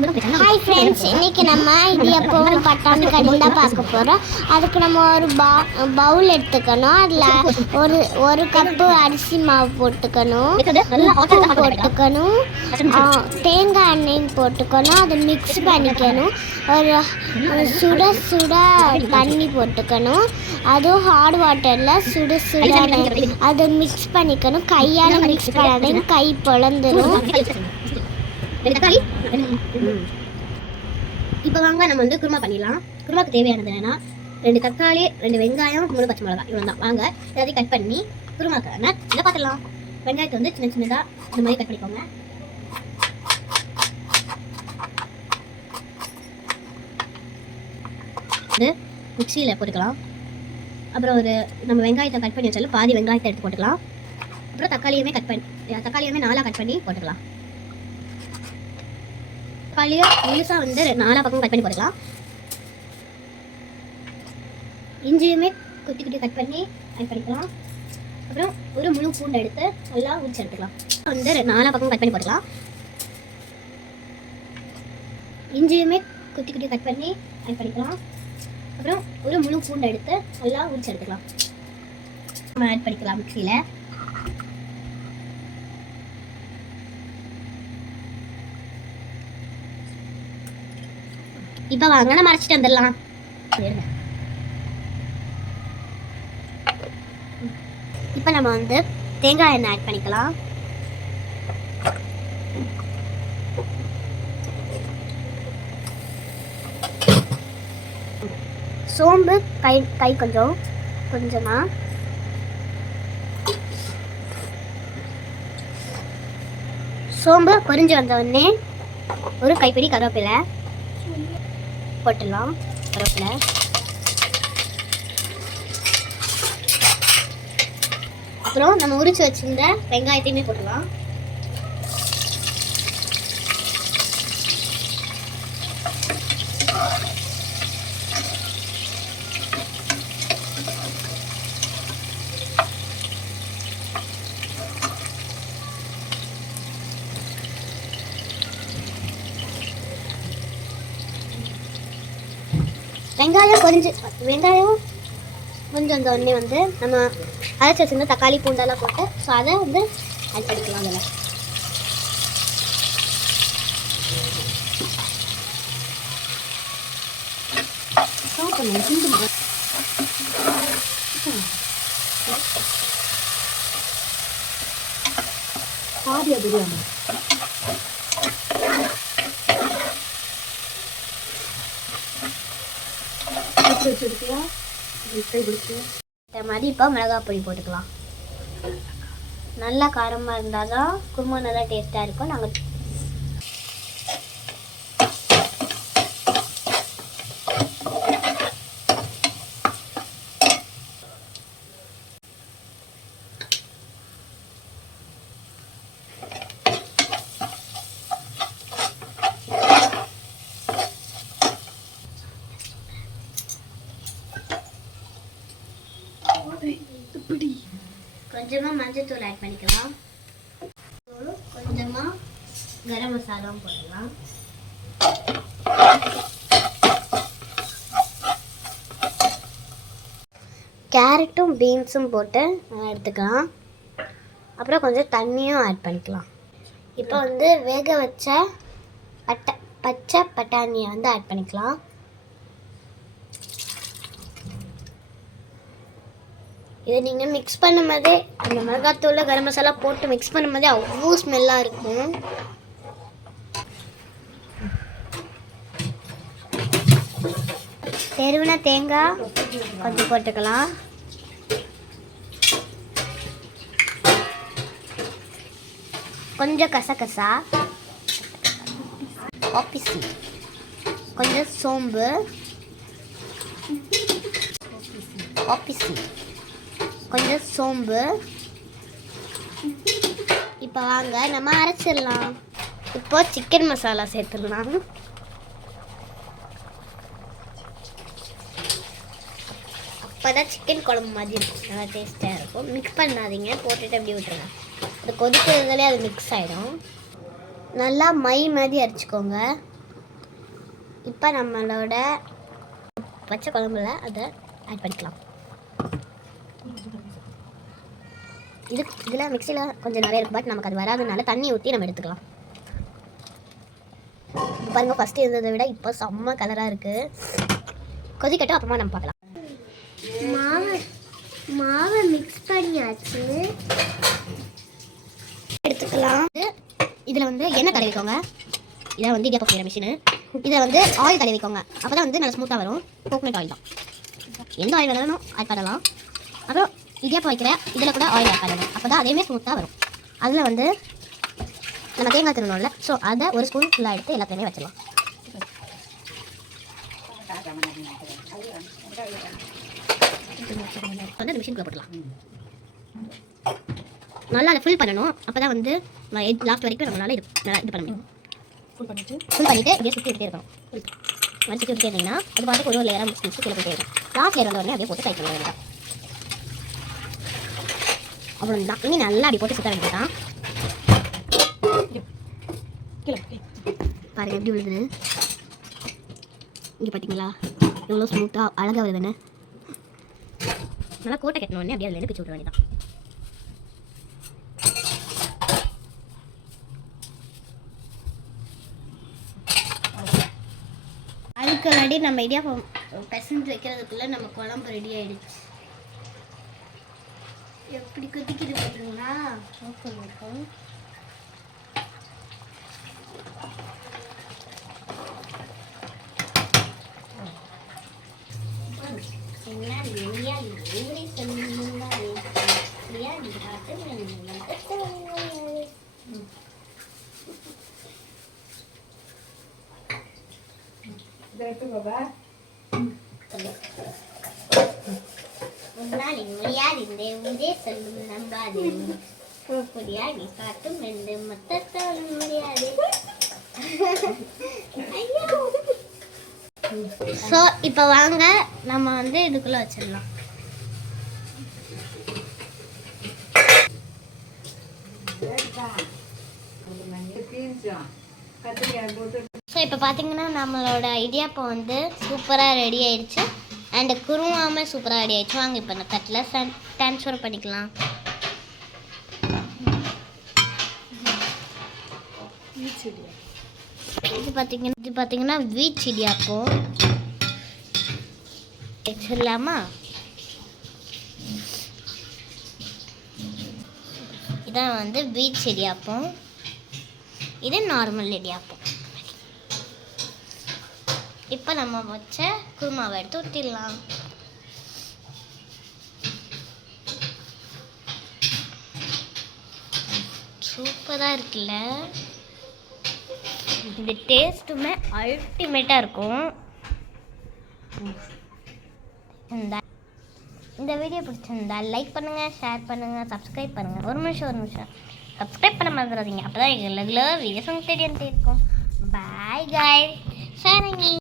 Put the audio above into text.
Hi friends, இன்றைக்கி நம்ம இடியப்பம் பட்டாணி கறி தான் பார்க்க போகிறோம். அதுக்கு நம்ம ஒரு பவுல் எடுத்துக்கணும். அதில் ஒரு கப்பு அரிசி மாவு போட்டுக்கணும், உப்பு போட்டுக்கணும், தேங்காய் எண்ணெயும் போட்டுக்கணும். அதை மிக்ஸ் பண்ணிக்கணும். ஒரு சுட தண்ணி போட்டுக்கணும். அதுவும் ஹாட் வாட்டரில் சுட அதை மிக்ஸ் பண்ணிக்கணும். கையால் மிக்ஸ் பண்ணாதே, கை பொழந்துடும். இப்போ வாங்க நம்ம வந்து குருமா பண்ணிடலாம். குருமாக்கு தேவையானது என்னன்னா 2 தக்காளி, 2 வெங்காயம், 3 பச்சை மிளகாய், இவ்வளோ தான். வாங்க எல்லாத்தையும் கட் பண்ணி குருமாக்கு இதை பார்த்துடலாம். வெங்காயத்தை வந்து சின்ன சின்னதாக இந்த மாதிரி கட் பண்ணிக்கோங்க. இது மிக்சியில் போட்டுக்கலாம். அப்புறம் நம்ம வெங்காயத்தை கட் பண்ணி வச்சாலும் பாதி வெங்காயத்தை எடுத்து போட்டுக்கலாம். அப்புறம் தக்காளியுமே 4 கட் பண்ணி போட்டுக்கலாம். தக்காளியை முழுசாக வந்து 4 பக்கம் கட் பண்ணி போட்டுக்கலாம். இஞ்சியுமே குட்டி குட்டி கட் பண்ணி ஆட் பண்ணிக்கலாம். அப்புறம் ஒரு முழு பூண்டை எடுத்து நல்லா உரிச்சு எடுத்துக்கலாம். வந்து 4 பக்கம் கட் பண்ணி போட்டுக்கலாம். இஞ்சியுமே குட்டி குட்டி கட் பண்ணி ஆட் பண்ணிக்கலாம். அப்புறம் ஒரு முழு பூண்டை எடுத்து நல்லா உரிச்சு எடுத்துக்கலாம். நம்ம ஆட் பண்ணிக்கலாம் மிக்சியில். இப்போ வாங்க நம்ம அரைச்சிட்டு வந்துடலாம். இப்போ நம்ம வந்து தேங்காய் எண்ணெய் ஆட் பண்ணிக்கலாம். சோம்பு கை கொஞ்சமா, சோம்பு பொரிஞ்சு வந்த உடனே ஒரு கைப்பிடி கருவேப்பிலை போட்டுடலாம். கருவேப்பிலை, அப்புறம் நம்ம உரிச்சு வச்சிருந்த வெங்காயத்தையுமே போட்டுடலாம். வெங்காயம் கொஞ்சம் வந்த உடனே வந்து நம்ம அரைச்சி வச்சிருந்த தக்காளி பூண்டெல்லாம் போட்டு அதை வந்து ஆட் பண்ணிக்கலாம். அதில் பாதியா பிரியாணி இந்த மாதிரி இப்போ மிளகாய் பொடி போட்டுக்கலாம். நல்லா காரமாக இருந்தால் தான் குருமா நல்லா டேஸ்ட்டாக இருக்கும். நாங்கள் கொஞ்சமாக மஞ்சள்தூள் ஆட் பண்ணிக்கலாம். கொஞ்சமாக கரம் மசாலாவும் போட்டுக்கலாம். கேரட்டும் பீன்ஸும் போட்டு எடுத்துக்கலாம். அப்புறம் கொஞ்சம் தண்ணியும் ஆட் பண்ணிக்கலாம். இப்போ வந்து வேக வச்ச பச்சை பட்டாணியை வந்து ஆட் பண்ணிக்கலாம். இதை நீங்கள் மிக்ஸ் பண்ணும்போதே அந்த மிளகாத்தூள் கரம் மசாலா போட்டு மிக்ஸ் பண்ணும்போதே அவ்வளோ ஸ்மெல்லாக இருக்கும். தெருவின தேங்காய் கொஞ்சம் போட்டுக்கலாம். கொஞ்சம் கசகசா, ஆப்பிசி, கொஞ்சம் சோம்பு, கொஞ்சம் சோம்பு. இப்போ வாங்க நம்ம அரைச்சிடலாம். இப்போ சிக்கன் மசாலா சேர்த்துடலாம். அப்போ தான் சிக்கன் குழம்பு மாதிரி இருக்கும், நல்லா டேஸ்ட்டாக இருக்கும். மிக்ஸ் பண்ணாதீங்க, போட்டுட்டு அப்படி விட்டுருங்க. அது கொதிக்கிறதுலே அது மிக்ஸ் ஆகிடும். நல்லா மை மாதிரி அரைச்சிக்கோங்க. இப்போ நம்மளோட பச்சை குழம்புல அதை ஆட் பண்ணிக்கலாம். இதில் மிக்சியில் கொஞ்சம் நிறைய இருக்குது, பட் நமக்கு அது வராதனால தண்ணி ஊற்றி நம்ம எடுத்துக்கலாம். இப்போ பாருங்கள், ஃபஸ்ட்டு இருந்ததை விட இப்போ செம்ம கலராக இருக்குது. கொதிக்கட்டும், அப்புறமா நம்ம பார்க்கலாம். மாவை மிக்ஸ் பண்ணியாச்சு, எடுத்துக்கலாம். இதில் வந்து எண்ணெய் தடவிக்கோங்க. இதை வந்து இடியாப்பம் செய்கிற மிஷினு. இதை வந்து ஆயில் தடவிக்கோங்க. அப்போ தான் வந்து நல்லா ஸ்மூத்தாக வரும். கோகோனட் ஆயில் தான், எந்த ஆயில் வேணாலும் ஆட் பண்ணலாம். அப்புறம் இடியாப்பம் வைக்கிற இதில் கூட ஆயில் ஆட் பண்ணணும். அப்போ தான் அதேமாதிரி ஸ்மூத்தாக வரும். அதில் வந்து நம்ம தேங்காய் திருணும்ல, ஸோ அதை ஒரு ஸ்பூன் ஃபுல்லாக எடுத்து எல்லாத்தையுமே வச்சிடலாம். வந்து மிஷினுக்குள்ள போடலாம். நல்லா அதை ஃபுல் பண்ணணும். அப்போ தான் வந்து லாஸ்ட் வரைக்கும் நம்மளால இது பண்ண முடியும். ஃபுல் பண்ணிவிட்டு இப்படியே சுற்றி விட்டே இருக்கணும். சுற்றி விட்டே இருந்தீங்கன்னா அது பார்த்து ஒரு லேயராக முடிச்சு கீழே போயிட்டே இருக்கும். லாஸ்ட் லேயர் வந்த உடனே அப்படியே போட்டு டைட் பண்ண வேண்டியதான். அவ்வளோதான். இனி நல்லா அப்படி போட்டு சுற்ற வேண்டியதான். பாருங்க எப்படி விழுதுன்னு. இங்கே பார்த்தீங்களா எவ்வளோ ஸ்மூத்தாக அழகாக வருதுன்னு. நல்லா கோட்டை கட்டணுன்னே அப்படியே அதில் பிச்சு விட வேண்டியதான். அதுக்குள்ளாடி நம்ம இடியாப்பம் பெசஞ்சு வைக்கிறதுக்குள்ளே நம்ம குழம்பு ரெடி ஆகிடுச்சு. எப்படி கொதிக்கிது பார்த்தீங்களா? இருக்கும். ஸோ இப்போ வாங்க நம்ம வந்து இதுக்குள்ளே வச்சிடலாம். ஸோ இப்போ பார்த்தீங்கன்னா நம்மளோட இடியாப்பம் வந்து சூப்பராக ரெடி ஆயிடுச்சு. அண்டு குருமாமே சூப்பராக ரெடி ஆயிடுச்சு. வாங்க இப்போ நான் தட்டில் ட்ரான்ஸ்ஃபர் பண்ணிக்கலாம். இது பார்த்தீங்கன்னா வீச் இடியாப்பம் வச்சிடலாமா? இதான் வந்து வீச் இடியாப்பம், இது நார்மல் இடியாப்பம். இப்போ நம்ம வச்ச குருமாவை எடுத்து ஊற்றிடலாம். சூப்பராக இருக்குல்ல? இந்த டேஸ்ட்டுமே அல்டிமேட்டாக இருக்கும். இந்த வீடியோ பிடிச்சிருந்தா லைக் பண்ணுங்கள், ஷேர் பண்ணுங்கள், சப்ஸ்கிரைப் பண்ணுங்கள். ஒரு நிமிஷம் சப்ஸ்கிரைப் பண்ண மறந்துடாதீங்க. அப்போ தான் எங்கள் ரெகுலர் வீடியோஸ் உங்களுக்கு தெரியும் இருக்கும். பாய் காய்.